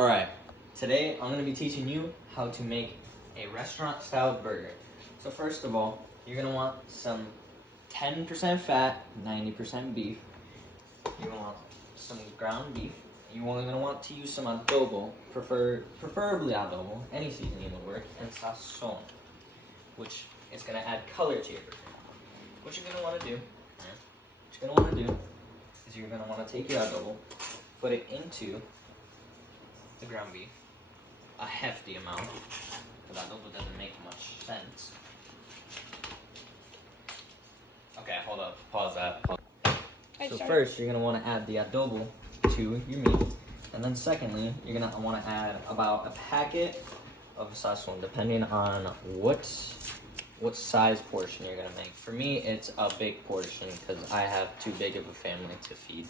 Alright, today I'm going to be teaching you how to make a restaurant-style burger. So first of all, you're going to want some 10% fat, 90% beef. You're going to want some ground beef. You're going to want to use some adobo, preferably adobo, any seasoning would work, and sazon, which is going to add color to your burger. What you're going to want to do, is you're going to want to take your adobo, put it into the ground beef, a hefty amount, because adobo doesn't make much sense. Okay, hold up, pause that. So first, you're gonna want to add the adobo to your meat, and then secondly, you're gonna want to add about a packet of sazon, depending on what size portion you're gonna make. For me, it's a big portion because I have too big of a family to feed.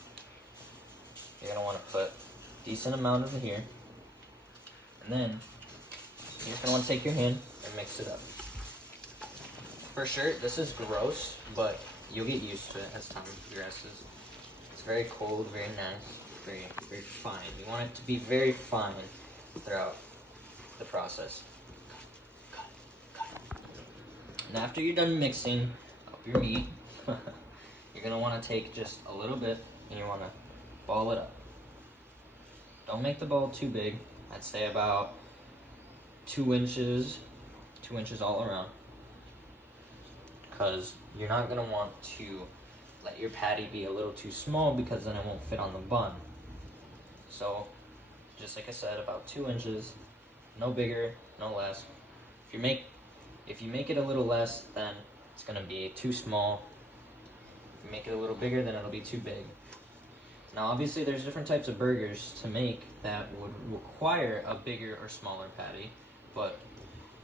You're gonna want to put a decent amount of it here. And then, you're just going to want to take your hand and mix it up. For sure, this is gross, but you'll get used to it as time progresses. It's very cold, very nice, very, very fine. You want it to be very fine throughout the process. And after you're done mixing up your meat, you're going to want to take just a little bit and you want to ball it up. Don't make the ball too big. I'd say about 2 inches all around, because you're not going to want to let your patty be a little too small because then it won't fit on the bun. So, just like I said, about 2 inches, no bigger, no less. If you make it a little less, then it's going to be too small. If you make it a little bigger, then it'll be too big. Now, obviously, there's different types of burgers to make that would require a bigger or smaller patty, but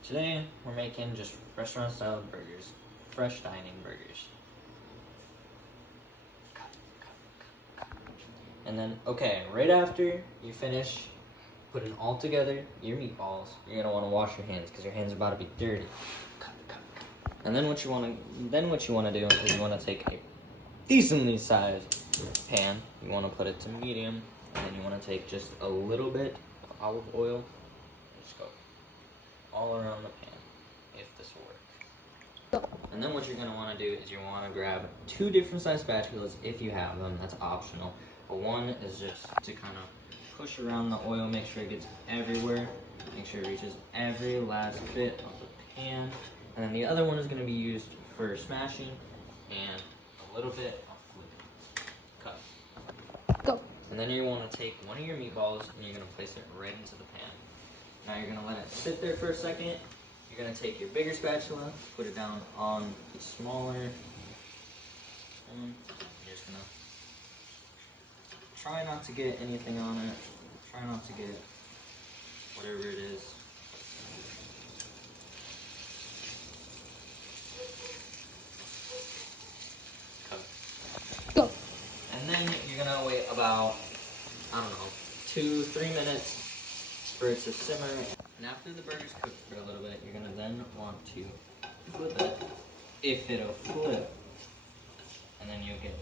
today we're making just restaurant-style burgers, fresh dining burgers. And then, okay, right after you finish putting all together your meatballs, you're gonna want to wash your hands because your hands are about to be dirty. And then what you want to do is you want to take a decently sized pan. You want to put it to medium, and then you want to take just a little bit of olive oil and just go all around the pan, if this works. And then what you're going to want to do is you want to grab 2 different size spatulas if you have them. That's optional, but one is just to kind of push around the oil, make sure it gets everywhere, make sure it reaches every last bit of the pan, and then the other one is going to be used for smashing and a little bit of flipping. Cut. Go. And then you want to take one of your meatballs and you're going to place it right into the pan. Now you're going to let it sit there for a second. You're going to take your bigger spatula, put it down on the smaller, and you're just going to try not to get anything on it. Try not to get whatever it is. Go. And then you're gonna wait about, 2-3 minutes for it to simmer. And after the burger's cooked for a little bit, you're gonna then want to flip it, if it'll flip. And then you'll get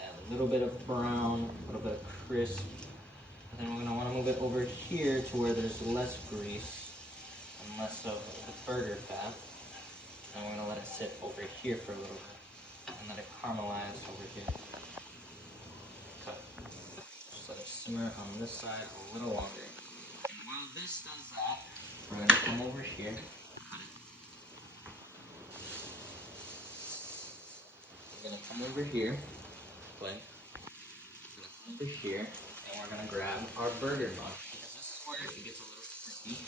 a little bit of brown, a little bit of crisp. And then we're gonna wanna move it over here to where there's less grease and less of the burger fat. And we're gonna let it sit over here for a little bit and let it caramelize over here. Cut. Just let it simmer on this side a little longer. And while this does that, we're gonna come over here. Cut it. We're gonna come over here. Play. We're gonna come over here. And we're gonna grab our burger bun, because this is where it gets a little sticky.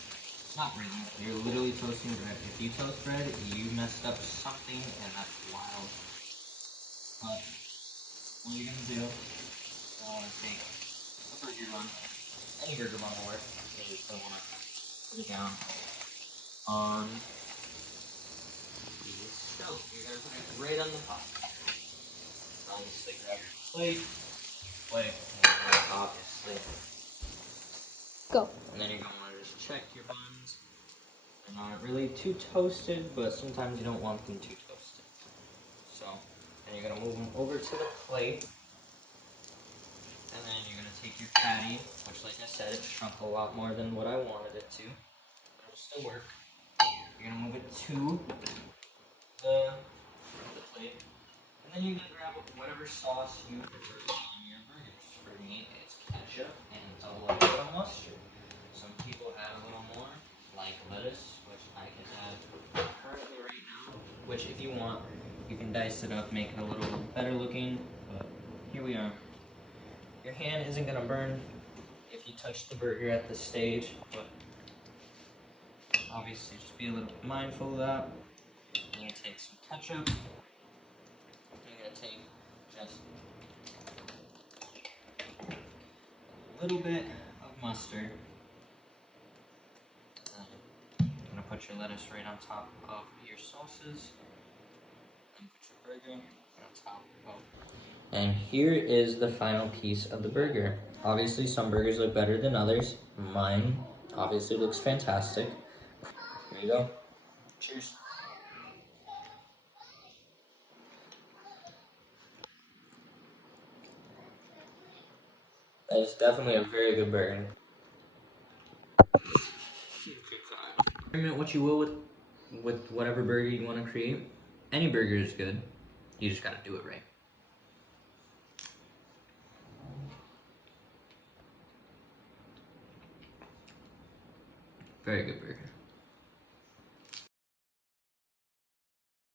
Not really. You're literally toasting bread. If you toast bread, you messed up something, and that's wild. But what you're gonna do, I want to take a burger bun, any burger bun will work. You just don't want to put it down on the stove. You're gonna put it right on the pot. Obviously, grab your plate. Obviously. Go. And then you're going to want to just check your buns. They're not really too toasted, but sometimes you don't want them too toasted. So, then you're going to move them over to the plate. And then you're gonna take your patty, which, like I said, it shrunk a lot more than what I wanted it to, but it'll still work. You're gonna move it to the plate, and then you're gonna grab whatever sauce you prefer on your burgers. For me, it's ketchup and it's a little bit of mustard. Some people add a little more, like lettuce, which I can add currently right now. Which, if you want, you can dice it up, make it a little better looking. But here we are. Your hand isn't gonna burn if you touch the burger at this stage, but obviously just be a little mindful of that. You're gonna take some ketchup. You're gonna take just a little bit of mustard. You're gonna put your lettuce right on top of your sauces. And put your burger on top of. And here is the final piece of the burger. Obviously, some burgers look better than others. Mine obviously looks fantastic. Here you go. Cheers. That is definitely a very good burger. Experiment what you will with whatever burger you want to create. Any burger is good. You just gotta do it right. Very good burger.